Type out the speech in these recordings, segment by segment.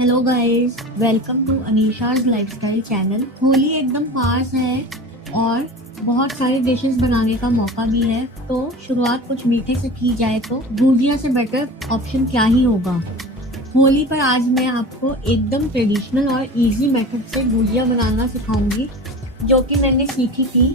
Hello guys, welcome to Anisha's lifestyle channel. Holi एकदम पास है और बहुत सारे डिशेस बनाने का मौका भी है, तो शुरुआत कुछ मीठे से की जाए तो गुजिया से बेटर ऑप्शन क्या ही होगा। होली पर आज मैं आपको एकदम ट्रेडिशनल और इजी मेथड से गुजिया बनाना सिखाऊंगी, जो कि मैंने सीखी थी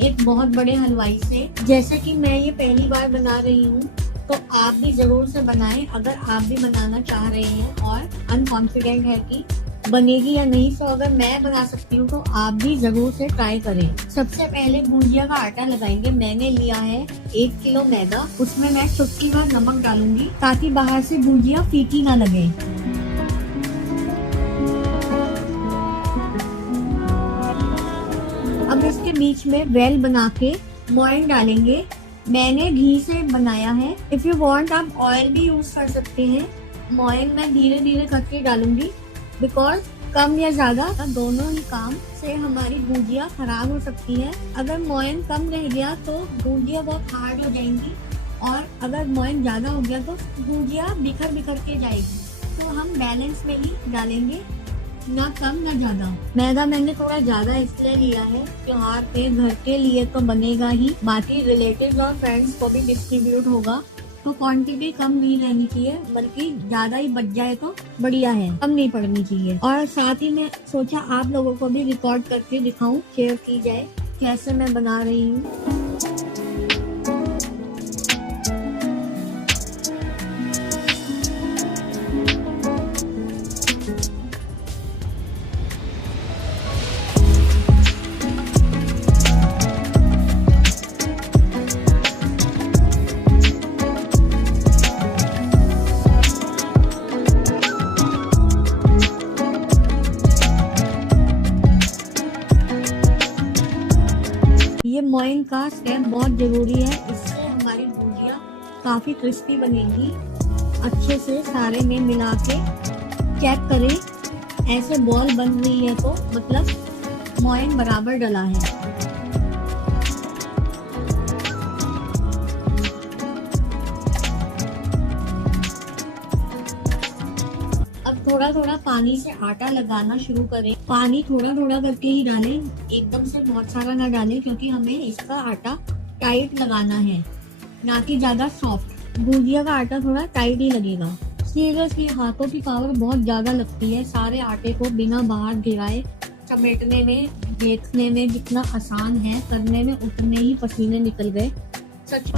एक बहुत बड़े हलवाई से। जैसे कि मैं ये पहली बार बना रही हूँ, तो आप भी जरूर से बनाएं अगर आप भी बनाना चाह रहे हैं और अनकॉन्फिडेंट है कि बनेगी या नहीं। तो अगर मैं बना सकती हूँ तो आप भी जरूर से ट्राई करें। सबसे पहले गुजिया का आटा लगाएंगे। मैंने लिया है 1 किलो मैदा। उसमें मैं चुटकी भर नमक डालूंगी ताकि बाहर से गुजिया फीकी ना लगे। अब इसके बीच में वेल बना के मोयन डालेंगे। मैंने घी से बनाया है। इफ यू वांट आप ऑयल भी यूज कर सकते हैं। मोयन मैं धीरे धीरे करके डालूंगी, बिकॉज कम या ज्यादा दोनों ही काम से हमारी गुजिया खराब हो सकती है। अगर मोयन कम रह गया तो गुजिया बहुत हार्ड हो जाएंगी, और अगर मोयन ज्यादा हो गया तो गुजिया बिखर बिखर के जाएगी। तो हम बैलेंस में ही डालेंगे, ना कम ना ज्यादा। मैदा मैंने थोड़ा ज्यादा इसलिए लिया है, त्योहार पे घर के लिए तो बनेगा ही, बाकी रिलेटिव्स और फ्रेंड्स को भी डिस्ट्रीब्यूट होगा, तो क्वांटिटी कम नहीं रहनी चाहिए, बल्कि ज्यादा ही बच जाए तो बढ़िया है, कम नहीं पड़नी चाहिए। और साथ ही मैं सोचा आप लोगों को भी रिकॉर्ड करके दिखाऊं, शेयर की जाए कैसे मैं बना रही हूँ। ये मोयन का स्टेप बहुत जरूरी है, इससे हमारी गुजिया काफी क्रिस्पी बनेगी। अच्छे से सारे में मिला के चेक करें, ऐसे बॉल बन रही है तो मतलब मोयन बराबर डला है। थोड़ा थोड़ा पानी से आटा लगाना शुरू करें। पानी थोड़ा थोड़ा करके ही डालें, एकदम से बहुत सारा ना डालें, क्योंकि हमें इसका आटा टाइट लगाना है, ना कि ज्यादा सॉफ्ट। गुजिया का आटा थोड़ा टाइट ही लगेगा। सीरियसली हाथों की पावर बहुत ज्यादा लगती है। सारे आटे को बिना बाहर गिराए समेटने में, देखने में जितना आसान है, करने में उतने ही पसीने निकल गए। सच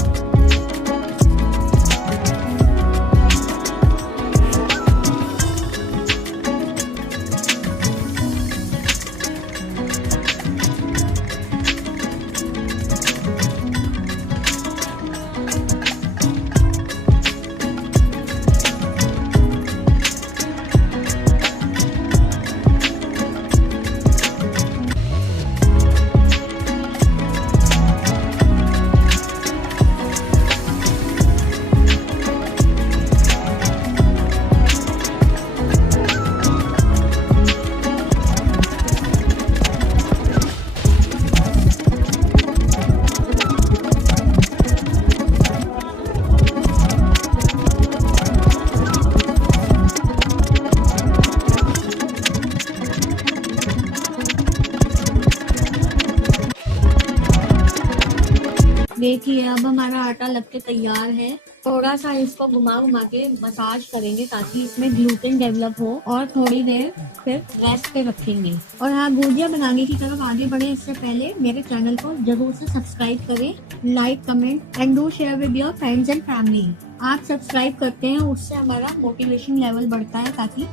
देखिए, अब हमारा आटा लग के तैयार है। थोड़ा सा इसको घुमा घुमा के मसाज करेंगे ताकि इसमें ग्लूटेन डेवलप हो, और थोड़ी देर फिर रेस्ट पे रखेंगे। और हाँ, गुजिया बनाने की तरफ आगे बढ़े इससे पहले मेरे चैनल को जरूर से सब्सक्राइब करें, like, comment and do share with your friends and family. आप सब्सक्राइब करते हैं, उससे हमारा मोटिवेशन लेवल बढ़ता है ताकि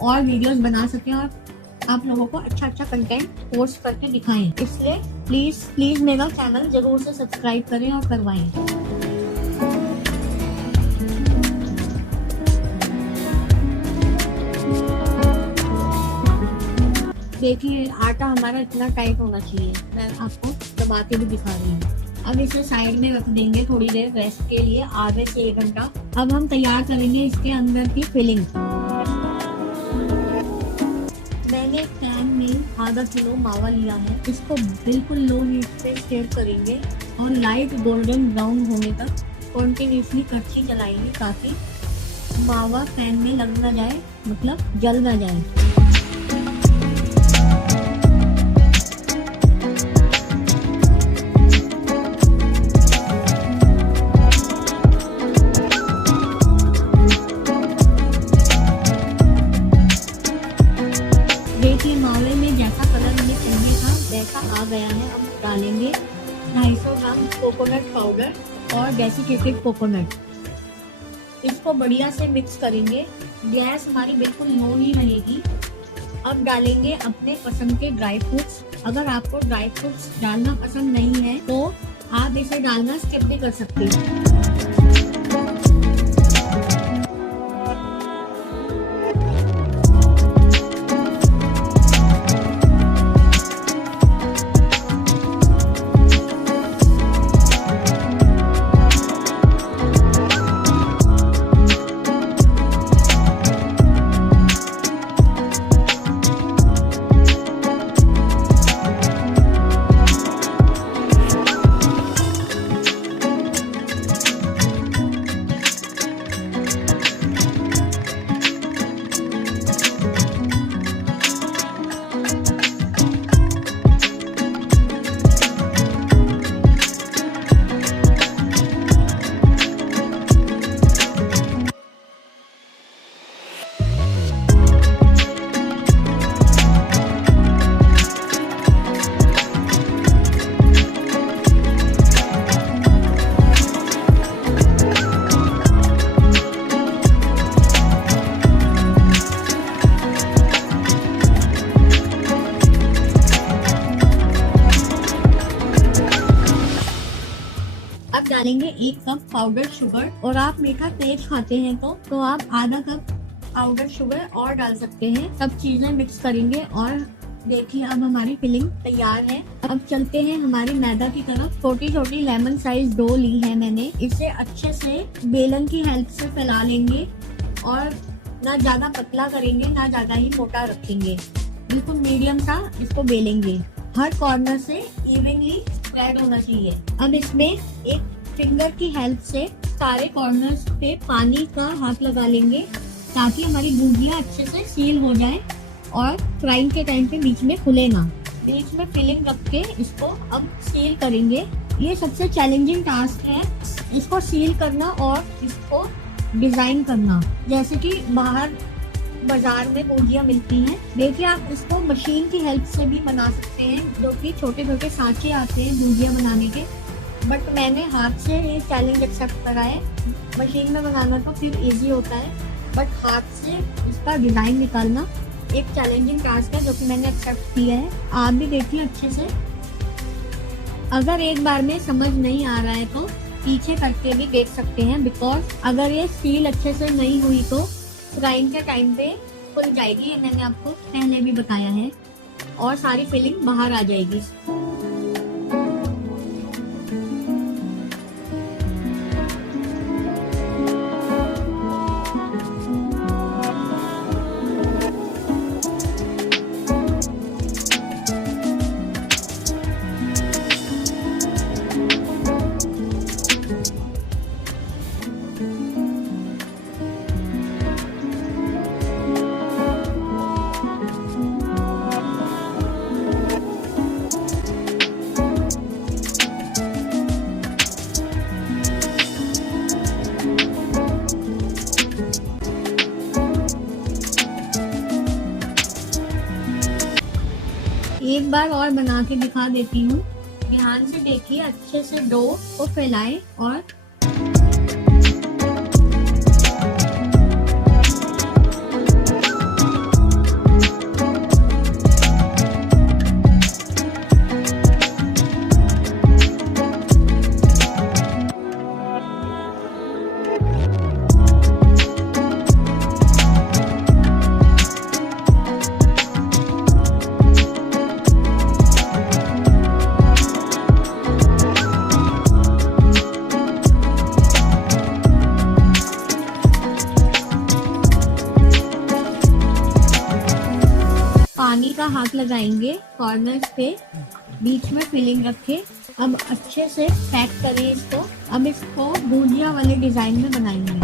और वीडियोस बना सकें और आप लोगों को अच्छा अच्छा कंटेंट पोस्ट करके दिखाएं। इसलिए प्लीज प्लीज मेरा चैनल जरूर से सब्सक्राइब करें और करवाएं। देखिए, आटा हमारा इतना टाइट होना चाहिए। मैं आपको दबा के भी दिखा रही हूँ। अब इसे साइड में रख देंगे थोड़ी देर रेस्ट के लिए, आधे से 1 घंटा। अब हम तैयार करेंगे इसके अंदर की फिलिंग। मैंने एक पैन में आधा किलो मावा लिया है। इसको बिल्कुल लो हीट पे स्टीर करेंगे और लाइट गोल्डन ब्राउन होने तक कंटिन्यूसली कड़छी चलाएंगे ताकि मावा पैन में लग ना जाए मतलब जल ना जाए। देखिए मावे में जैसा कलर हमें चाहिए था वैसा आ गया है। अब डालेंगे 250 ग्राम कोकोनट पाउडर और डेसिकेटेड कोकोनट। इसको बढ़िया से मिक्स करेंगे। गैस हमारी बिल्कुल लो ही रहेगी। अब डालेंगे अपने पसंद के ड्राई फ्रूट्स। अगर आपको ड्राई फ्रूट्स डालना पसंद नहीं है तो आप इसे डालना स्किप भी कर सकते हैं। अब डालेंगे 1 कप पाउडर शुगर। और आप मीठा तेज खाते हैं तो आप आधा कप पाउडर शुगर और डाल सकते हैं। सब चीजें मिक्स करेंगे और देखिए अब हमारी फिलिंग तैयार है। अब चलते हैं हमारी मैदा की तरफ। छोटी छोटी लेमन साइज डो ली है मैंने। इसे अच्छे से बेलन की हेल्प से फैला लेंगे और ना ज्यादा पतला करेंगे ना ज्यादा ही मोटा रखेंगे। बिल्कुल मीडियम सा इसको बेलेंगे। हर कॉर्नर से इवनली स्प्रेड होना चाहिए। अब इसमें एक फिंगर की हेल्प से सारे कॉर्नर्स पे पानी का हाथ लगा लेंगे ताकि हमारी गुजिया अच्छे से सील हो जाए और फ्राइंग के टाइम पे बीच में खुले ना। बीच में फिलिंग रख के इसको अब सील करेंगे। ये सबसे चैलेंजिंग टास्क है, इसको सील करना और इसको डिजाइन करना। जैसे कि बाहर बाजार में गुजिया मिलती हैं। देखिए आप इसको मशीन की हेल्प से भी बना सकते हैं, जो कि छोटे छोटे सांचे आते हैं गुजिया बनाने के। बट मैंने हाथ से ये चैलेंज एक्सेप्ट करा है। मशीन में बनाना तो फिर इजी होता है, बट हाथ से इसका डिजाइन निकालना एक चैलेंजिंग टास्क है, जो कि मैंने एक्सेप्ट किया है। आप भी देखिए अच्छे से। अगर एक बार में समझ नहीं आ रहा है तो पीछे करके भी देख सकते हैं, बिकॉज अगर ये सील अच्छे से नहीं हुई तो फ्राइंग के टाइम पे खुल जाएगी। ये मैंने आपको पहले भी बताया है और सारी फिलिंग बाहर आ जाएगी। एक बार और बना के दिखा देती हूँ। ध्यान से देखिए, अच्छे से डो को फैलाएं और पानी का हाथ लगाएंगे कॉर्नर्स पे, बीच में फिलिंग रखे। अब अच्छे से पैक करें इसको। अब इसको गुजिया वाले डिजाइन में बनाएंगे।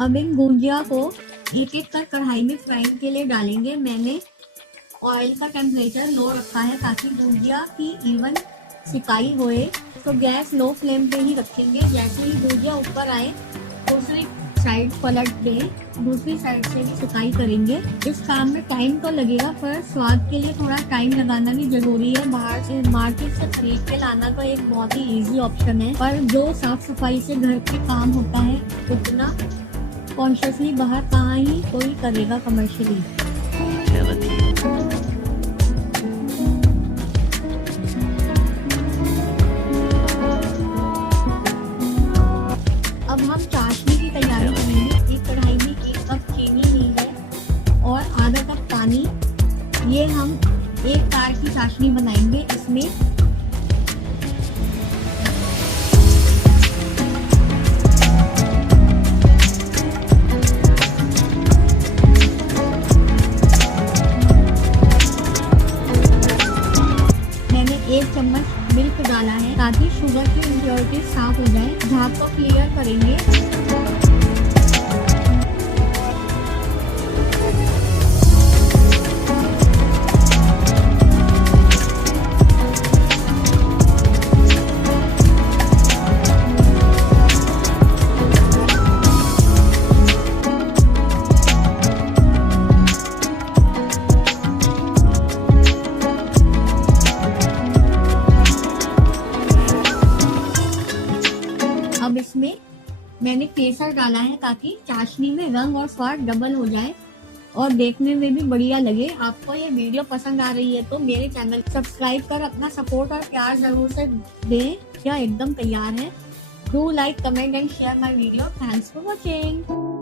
अब इन गुजिया को एक एक कर कढ़ाई में फ्राइंग के लिए डालेंगे। मैंने ऑयल का टेम्परेचर लो रखा है ताकि गुजिया की इवन सिकाई होए। तो गैस लो फ्लेम पे ही रखेंगे। जैसे ही गुजिया ऊपर आए दूसरी साइड पलट दें, दूसरी साइड से भी सिकाई करेंगे। इस काम में टाइम तो लगेगा पर स्वाद के लिए थोड़ा टाइम लगाना भी जरूरी है। बाहर से मार्केट से खरीद के लाना तो एक बहुत ही इजी ऑप्शन है, पर जो साफ सफाई से घर पे काम होता है उतना कॉन्शियसली बाहर कहाँ ही कोई करेगा कमर्शियली। अब हम चाशनी की तैयारी करेंगे। एक कढ़ाई में 1 कप चीनी ली है और आधा कप पानी। ये हम एक तार की चाशनी बनाएंगे। इसमें मैंने 1 चम्मच मिल्क डाला है ताकि शुगर की इम्प्योरिटी साफ हो जाए। झाग को क्लियर करेंगे। अब इसमें मैंने केसर डाला है ताकि चाशनी में रंग और स्वाद डबल हो जाए और देखने में भी बढ़िया लगे। आपको ये वीडियो पसंद आ रही है तो मेरे चैनल सब्सक्राइब कर अपना सपोर्ट और प्यार जरूर से दें। क्या एकदम तैयार है। Do like, comment and share my video. Thanks for watching.